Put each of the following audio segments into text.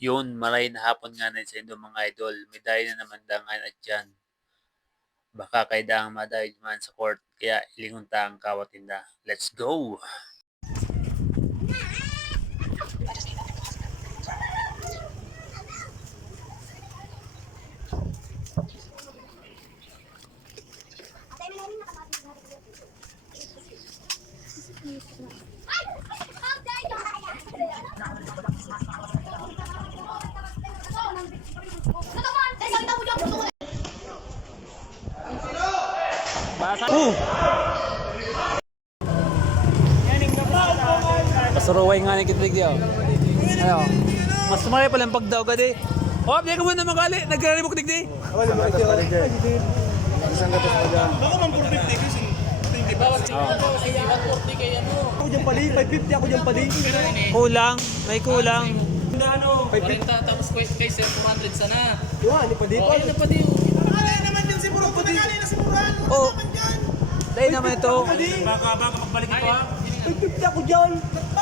Yun, maray na hapon nga na sa indo mga idol. May dayo na naman dangan at dyan. Baka kay daang madayo man sa court. Kaya ilingon ta ang kawatinda. Let's go! Kasuruway nga ni kitlig diyo. Ayo. Mas tumari pa lang pagdaw ka di. Oh, di ko muna magali. Nagkarani mo kitlig di. Baka man 450 kasi hindi bawas ako dyan pali, 550 ako dyan pali. Kulang, may kulang. Ano? 40 tapos kay Sir 200 sana. Yung ano pa dito? Ano pa din? Nakalay naman dyan si Muro. Nakalay na si Muro. Oh. Dahil naman ito. Baka magbalik ito ha. 550 ako dyan.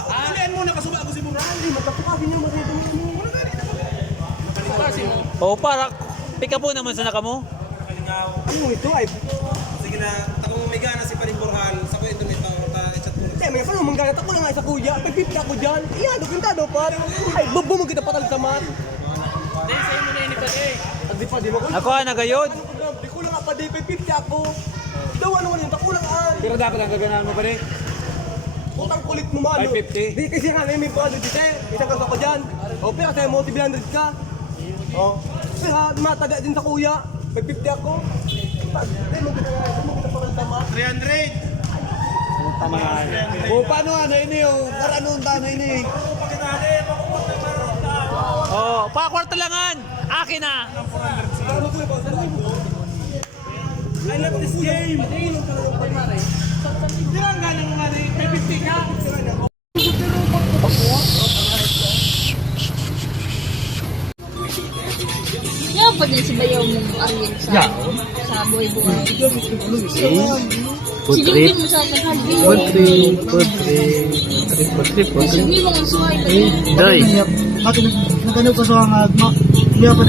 Kalian mo, nakasuba ako si Muro. Hindi, magkapukapin niya mo dito. Kasi mo. Oh, para pick up po naman sa naka mo. Ano ito ay? Sige na, takong may gana si Paring Borhan. Sa ko ito nito, chat ko. Hindi, may paano mangganat ako na nga sa kuya. 550 ako dyan. Iya, dokumentado pa. Ay, bubo mo kita patal sa mat. Dahil sa'yo mo na yun iba eh. Di pa, di mo ko. Ako na gayod. Di ko lang pa di, 550 ako. Daw ano yun, takulang ay. Pero dapat ang gaganahan mo pa rin. Utang kulit mo malo. 550? Di kasi nga may paano dito eh. Isang kaso ko dyan. O, pero kasi mo, 300 ka. O. Pero mataga din sa kuya. 550 ako. Hindi mo kita patal sa mat. 300! O paano ano ini o? Para anong tano ini? Oh, pakwartalangan. Akin na. I love this game! Hindi lang ganang mali. 550 ka! Yan pa din si Bayaw mong Ariel sa buhay-buhay. Sigilin mo sa naghalbi. Sigilin mo ang suhay ka. Nagano ko sa mga agma. Hindi ako